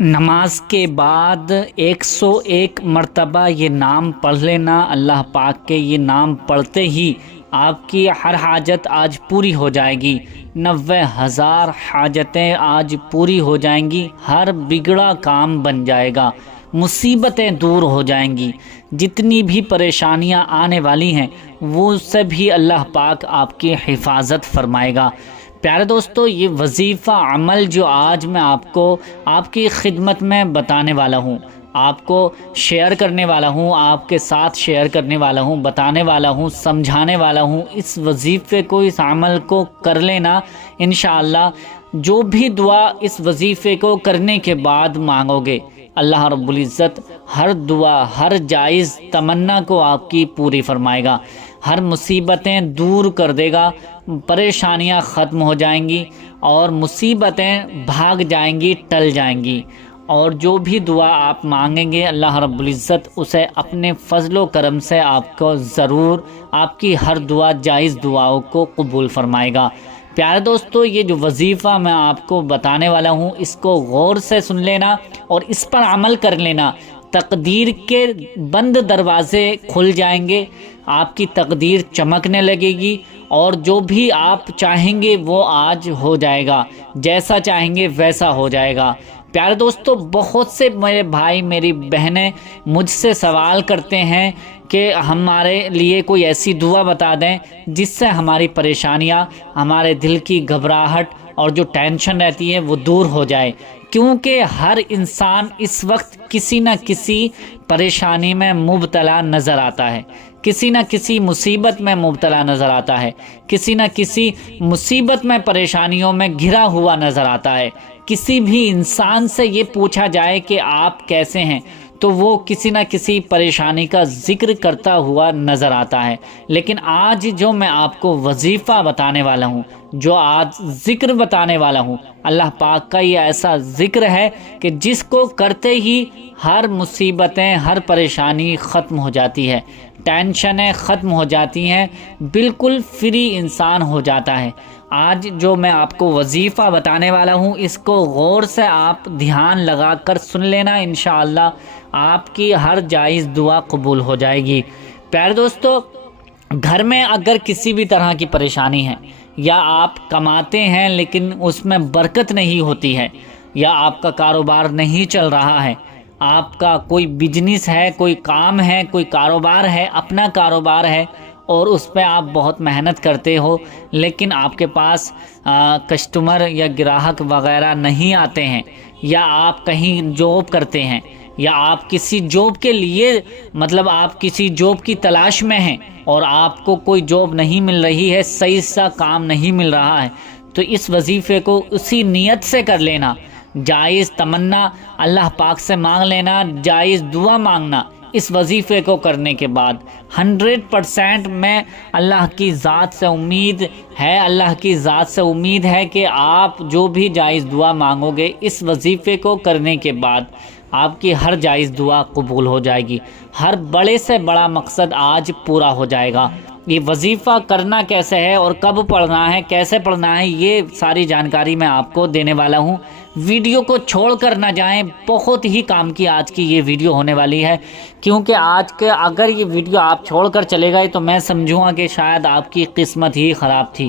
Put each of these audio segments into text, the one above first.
نماز کے بعد 101 مرتبہ یہ نام پڑھ لینا۔ اللہ پاک کے یہ نام پڑھتے ہی آپ کی ہر حاجت آج پوری ہو جائے گی۔ 90,000 حاجتیں آج پوری ہو جائیں گی، ہر بگڑا کام بن جائے گا، مصیبتیں دور ہو جائیں گی، جتنی بھی پریشانیاں آنے والی ہیں وہ سبھی اللہ پاک آپ کی حفاظت فرمائے گا۔ پیارے دوستو، یہ وظیفہ عمل جو آج میں آپ کو آپ کی خدمت میں بتانے والا ہوں، آپ کو شیئر کرنے والا ہوں، آپ کے ساتھ شیئر کرنے والا ہوں، بتانے والا ہوں، سمجھانے والا ہوں، اس وظیفے کو، اس عمل کو کر لینا۔ انشاءاللہ جو بھی دعا اس وظیفے کو کرنے کے بعد مانگو گے، اللہ رب العزت ہر دعا، ہر جائز تمنا کو آپ کی پوری فرمائے گا، ہر مصیبتیں دور کر دے گا، پریشانیاں ختم ہو جائیں گی اور مصیبتیں بھاگ جائیں گی، ٹل جائیں گی، اور جو بھی دعا آپ مانگیں گے اللہ رب العزت اسے اپنے فضل و کرم سے آپ کو ضرور آپ کی ہر دعا، جائز دعاؤں کو قبول فرمائے گا۔ پیارے دوستو، یہ جو وظیفہ میں آپ کو بتانے والا ہوں اس کو غور سے سن لینا اور اس پر عمل کر لینا۔ تقدیر کے بند دروازے کھل جائیں گے، آپ کی تقدیر چمکنے لگے گی اور جو بھی آپ چاہیں گے وہ آج ہو جائے گا، جیسا چاہیں گے ویسا ہو جائے گا۔ پیارے دوستو، بہت سے میرے بھائی، میری بہنیں مجھ سے سوال کرتے ہیں کہ ہمارے لیے کوئی ایسی دعا بتا دیں جس سے ہماری پریشانیاں، ہمارے دل کی گھبراہٹ اور جو ٹینشن رہتی ہے وہ دور ہو جائے، کیونکہ ہر انسان اس وقت کسی نہ کسی پریشانی میں مبتلا نظر آتا ہے، کسی نہ کسی مصیبت میں مبتلا نظر آتا ہے، کسی نہ کسی مصیبت میں، پریشانیوں میں گھرا ہوا نظر آتا ہے۔ کسی بھی انسان سے یہ پوچھا جائے کہ آپ کیسے ہیں تو وہ کسی نہ کسی پریشانی کا ذکر کرتا ہوا نظر آتا ہے، لیکن آج جو میں آپ کو وظیفہ بتانے والا ہوں، جو آج ذکر بتانے والا ہوں، اللہ پاک کا یہ ایسا ذکر ہے کہ جس کو کرتے ہی ہر مصیبتیں، ہر پریشانی ختم ہو جاتی ہے، ٹینشنیں ختم ہو جاتی ہیں، بالکل فری انسان ہو جاتا ہے۔ آج جو میں آپ کو وظیفہ بتانے والا ہوں اس کو غور سے آپ دھیان لگا کر سن لینا، انشاءاللہ آپ کی ہر جائز دعا قبول ہو جائے گی۔ پیارے دوستو، گھر میں اگر کسی بھی طرح کی پریشانی ہے، یا آپ کماتے ہیں لیکن اس میں برکت نہیں ہوتی ہے، یا آپ کا کاروبار نہیں چل رہا ہے، آپ کا کوئی بزنس ہے، کوئی کام ہے، کوئی کاروبار ہے، اپنا کاروبار ہے اور اس پہ آپ بہت محنت کرتے ہو لیکن آپ کے پاس کسٹمر یا گراہک وغیرہ نہیں آتے ہیں، یا آپ کہیں جاب کرتے ہیں، یا آپ کسی جاب کے لیے، مطلب آپ کسی جاب کی تلاش میں ہیں اور آپ کو کوئی جاب نہیں مل رہی ہے، صحیح سا کام نہیں مل رہا ہے، تو اس وظیفے کو اسی نیت سے کر لینا، جائز تمنا اللہ پاک سے مانگ لینا، جائز دعا مانگنا۔ اس وظیفے کو کرنے کے بعد 100% میں اللہ کی ذات سے امید ہے، اللہ کی ذات سے امید ہے کہ آپ جو بھی جائز دعا مانگو گے اس وظیفے کو کرنے کے بعد آپ کی ہر جائز دعا قبول ہو جائے گی، ہر بڑے سے بڑا مقصد آج پورا ہو جائے گا۔ یہ وظیفہ کرنا کیسے ہے اور کب پڑھنا ہے، کیسے پڑھنا ہے، یہ ساری جانکاری میں آپ کو دینے والا ہوں۔ ویڈیو کو چھوڑ کر نہ جائیں، بہت ہی کام کی آج کی یہ ویڈیو ہونے والی ہے، کیونکہ آج کے اگر یہ ویڈیو آپ چھوڑ کر چلے گئے تو میں سمجھوں گا کہ شاید آپ کی قسمت ہی خراب تھی،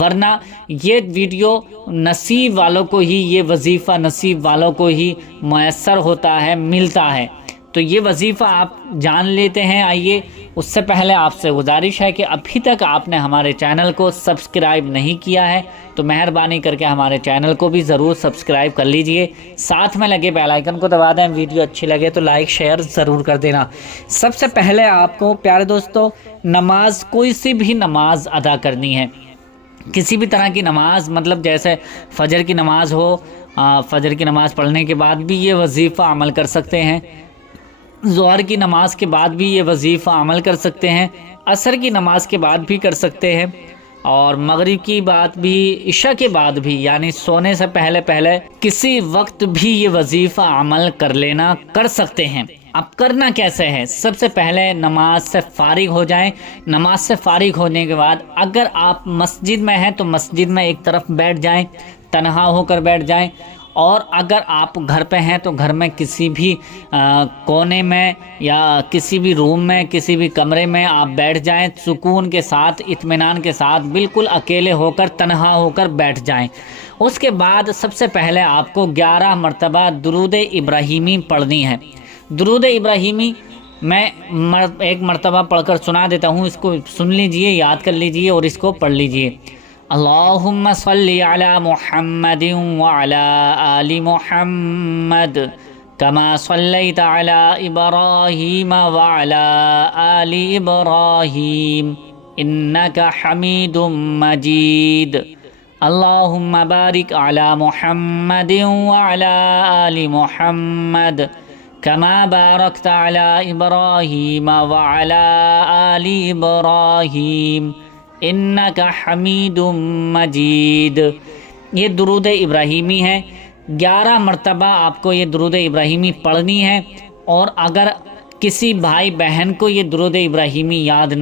ورنہ یہ ویڈیو نصیب والوں کو ہی، یہ وظیفہ نصیب والوں کو ہی میسر ہوتا ہے، ملتا ہے۔ تو یہ وظیفہ آپ جان لیتے ہیں۔ آئیے، اس سے پہلے آپ سے گزارش ہے کہ ابھی تک آپ نے ہمارے چینل کو سبسکرائب نہیں کیا ہے تو مہربانی کر کے ہمارے چینل کو بھی ضرور سبسکرائب کر لیجئے، ساتھ میں لگے بیل آئیکن کو دبا دیں، ویڈیو اچھی لگے تو لائک شیئر ضرور کر دینا۔ سب سے پہلے آپ کو پیارے دوستو نماز، کوئی سی بھی نماز ادا کرنی ہے، کسی بھی طرح کی نماز، مطلب جیسے فجر کی نماز ہو، فجر کی نماز پڑھنے کے بعد بھی یہ وظیفہ عمل کر سکتے ہیں، ظہر کی نماز کے بعد بھی یہ وظیفہ عمل کر سکتے ہیں، عصر کی نماز کے بعد بھی کر سکتے ہیں، اور مغرب کی بات بھی، عشاء کے بعد بھی، یعنی سونے سے پہلے کسی وقت بھی یہ وظیفہ عمل کر لینا، کر سکتے ہیں۔ اب کرنا کیسے ہے؟ سب سے پہلے نماز سے فارغ ہو جائیں۔ نماز سے فارغ ہونے کے بعد اگر آپ مسجد میں ہیں تو مسجد میں ایک طرف بیٹھ جائیں، تنہا ہو کر بیٹھ جائیں، اور اگر آپ گھر پہ ہیں تو گھر میں کسی بھی کونے میں یا کسی بھی روم میں کسی بھی کمرے میں آپ بیٹھ جائیں، سکون کے ساتھ اطمینان کے ساتھ بالکل اکیلے ہو کر تنہا ہو کر بیٹھ جائیں۔ اس کے بعد سب سے پہلے آپ کو 11 مرتبہ درود ابراہیمی پڑھنی ہے۔ درود ابراہیمی میں ایک مرتبہ پڑھ کر سنا دیتا ہوں، اس کو سن لیجئے، یاد کر لیجئے اور اس کو پڑھ لیجئے۔ اللہم صلی علی محمد وعلی آل محمد کما صلیت علی ابراہیم وعلی آل ابراہیم انک حمید مجید۔ اللہم بارک علی محمد وعلی آل محمد کما بارکت علی ابراہیم وعلی آل ابراہیم انک حمید مجید۔ یہ درود ابراہیمی ہے، 11 مرتبہ آپ کو یہ درود ابراہیمی پڑھنی ہے۔ اور اگر کسی بھائی بہن کو یہ درود ابراہیمی یاد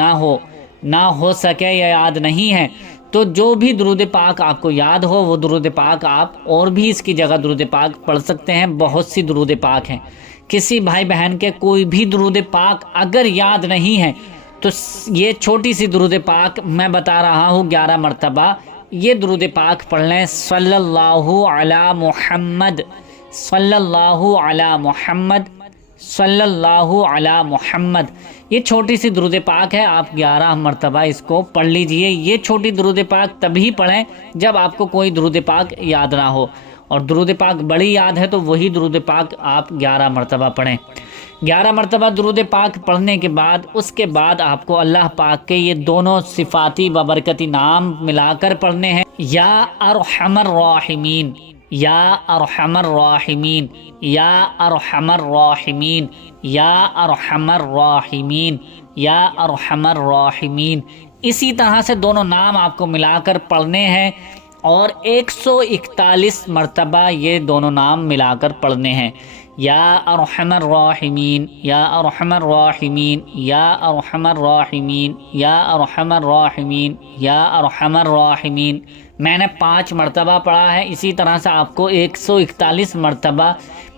نہ ہو سکے یا یاد نہیں ہے تو جو بھی درود پاک آپ کو یاد ہو وہ درود پاک آپ اور بھی اس کی جگہ درود پاک پڑھ سکتے ہیں۔ بہت سی درود پاک ہیں، کسی بھائی بہن کے کوئی بھی درود پاک اگر یاد نہیں ہے تو یہ چھوٹی سی درود پاک میں بتا رہا ہوں 11 مرتبہ یہ درود پاک پڑھ لیں۔ صلی اللہ علی محمد، صلی اللہ علی محمد، صلی اللہ علی محمد۔ یہ چھوٹی سی درود پاک ہے، آپ 11 مرتبہ اس کو پڑھ لیجئے۔ یہ چھوٹی درود پاک تبھی پڑھیں جب آپ کو کوئی درود پاک یاد نہ ہو، اور درود پاک بڑی یاد ہے تو وہی درود پاک آپ 11 مرتبہ پڑھیں۔ 11 مرتبہ درود پاک پڑھنے کے بعد اس کے بعد آپ کو اللہ پاک کے یہ دونوں صفاتی ببرکتی نام ملا کر پڑھنے ہیں۔ یا ارحم الراحمین، یا ارحم الراحمین، یا ارحم الراحمین، یا ارحم الراحمین، یا ارحم الراحمین۔ اسی طرح سے دونوں نام آپ کو ملا کر پڑھنے ہیں اور 141 مرتبہ یہ دونوں نام ملا کر پڑھنے ہیں۔ یا ارحم الراحمین، یا ارحم الراحمین، یا ارحم الراحمین، یا ارحم الراحمین، یا ارحم الراحمین۔ میں نے 5 مرتبہ پڑھا ہے، اسی طرح سے آپ کو 141 مرتبہ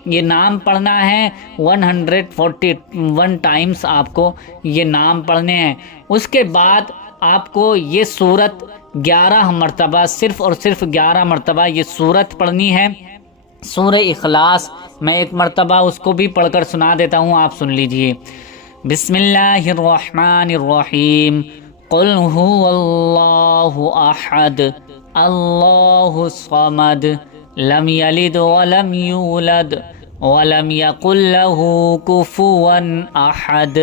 یہ نام پڑھنا ہے۔ 141 ٹائمز آپ کو یہ نام پڑھنے ہیں۔ اس کے بعد آپ کو یہ سورت 11 مرتبہ، صرف اور صرف 11 مرتبہ یہ سورت پڑھنی ہے، سورہ اخلاص۔ میں ایک مرتبہ اس کو بھی پڑھ کر سنا دیتا ہوں، آپ سن لیجئے۔ بسم اللہ الرحمن الرحیم، قل هو اللہ احد اللہ الصمد لم یلد ولم یولد ولم یکن لہ کفوا احد۔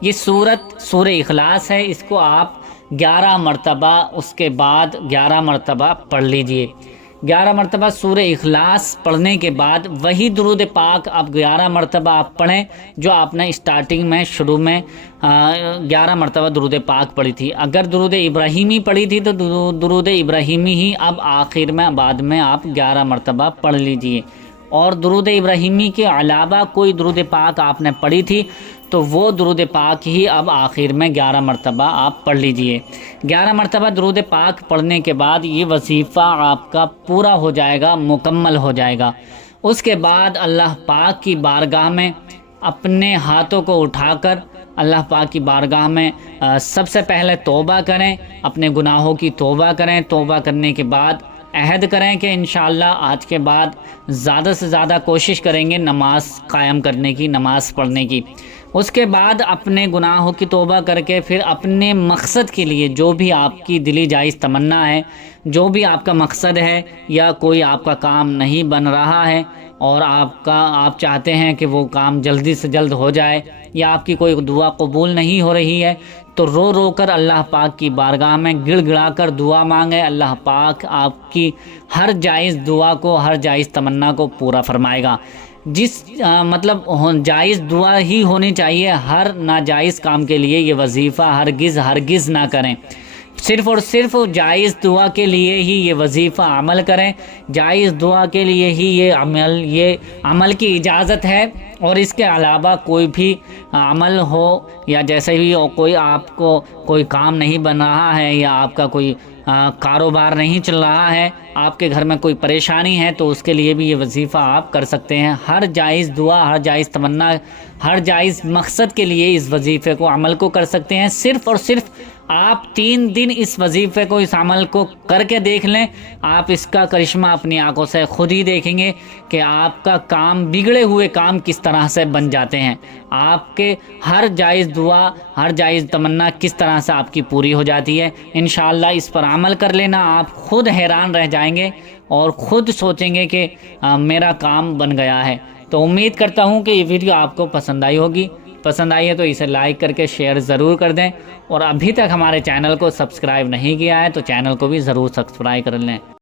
یہ سورت سورہ اخلاص ہے، اس کو آپ 11 مرتبہ اس کے بعد 11 مرتبہ پڑھ لیجئے۔ 11 مرتبہ سورہ اخلاص پڑھنے کے بعد وہی درود پاک آپ 11 مرتبہ آپ پڑھیں جو آپ نے اسٹارٹنگ میں شروع میں 11 مرتبہ درود پاک پڑھی تھی۔ اگر درود ابراہیمی پڑھی تھی تو درود ابراہیمی ہی اب آخر میں بعد میں آپ 11 مرتبہ پڑھ لیجئے۔ اور درود ابراہیمی کے علاوہ کوئی درود پاک آپ نے پڑھی تھی تو وہ درود پاک ہی اب آخر میں 11 مرتبہ آپ پڑھ لیجئے۔ 11 مرتبہ درود پاک پڑھنے کے بعد یہ وظیفہ آپ کا پورا ہو جائے گا، مکمل ہو جائے گا۔ اس کے بعد اللہ پاک کی بارگاہ میں اپنے ہاتھوں کو اٹھا کر اللہ پاک کی بارگاہ میں سب سے پہلے توبہ کریں، اپنے گناہوں کی توبہ کریں۔ توبہ کرنے کے بعد عہد کریں کہ انشاءاللہ آج کے بعد زیادہ سے زیادہ کوشش کریں گے نماز قائم کرنے کی، نماز پڑھنے کی۔ اس کے بعد اپنے گناہوں کی توبہ کر کے پھر اپنے مقصد کے لیے جو بھی آپ کی دلی جائز تمنا ہے، جو بھی آپ کا مقصد ہے، یا کوئی آپ کا کام نہیں بن رہا ہے اور آپ چاہتے ہیں کہ وہ کام جلدی سے جلد ہو جائے، یا آپ کی کوئی دعا قبول نہیں ہو رہی ہے، تو رو رو کر اللہ پاک کی بارگاہ میں گڑ گڑا کر دعا مانگے۔ اللہ پاک آپ کی ہر جائز دعا کو، ہر جائز تمنا کو پورا فرمائے گا۔ مطلب جائز دعا ہی ہونی چاہیے، ہر ناجائز کام کے لیے یہ وظیفہ ہرگز نہ کریں۔ صرف اور صرف جائز دعا کے لیے ہی یہ وظیفہ عمل کریں، جائز دعا کے لیے ہی یہ عمل کی اجازت ہے، اور اس کے علاوہ کوئی بھی عمل ہو یا جیسے بھی ہو، کوئی آپ کو کوئی کام نہیں بن رہا ہے یا آپ کا کوئی کاروبار نہیں چل رہا ہے، آپ کے گھر میں کوئی پریشانی ہے، تو اس کے لیے بھی یہ وظیفہ آپ کر سکتے ہیں۔ ہر جائز دعا، ہر جائز تمنا، ہر جائز مقصد کے لیے اس وظیفے کو عمل کو کر سکتے ہیں۔ صرف اور صرف آپ 3 دن اس وظیفے کو، اس عمل کو کر کے دیکھ لیں، آپ اس کا کرشمہ اپنی آنکھوں سے خود ہی دیکھیں گے کہ آپ کا کام، بگڑے ہوئے کام کس طرح سے بن جاتے ہیں، آپ کے ہر جائز دعا، ہر جائز تمنا کس طرح سے آپ کی پوری ہو جاتی ہے۔ انشاءاللہ اس پر عمل کر لینا، آپ خود حیران رہ جائیں گے اور خود سوچیں گے کہ میرا کام بن گیا ہے۔ تو امید کرتا ہوں کہ یہ ویڈیو آپ کو پسند آئی ہوگی۔ پسند آئی ہے تو اسے لائک کر کے شیئر ضرور کر دیں، اور ابھی تک ہمارے چینل کو سبسکرائب نہیں کیا ہے تو چینل کو بھی ضرور سبسکرائب کر لیں۔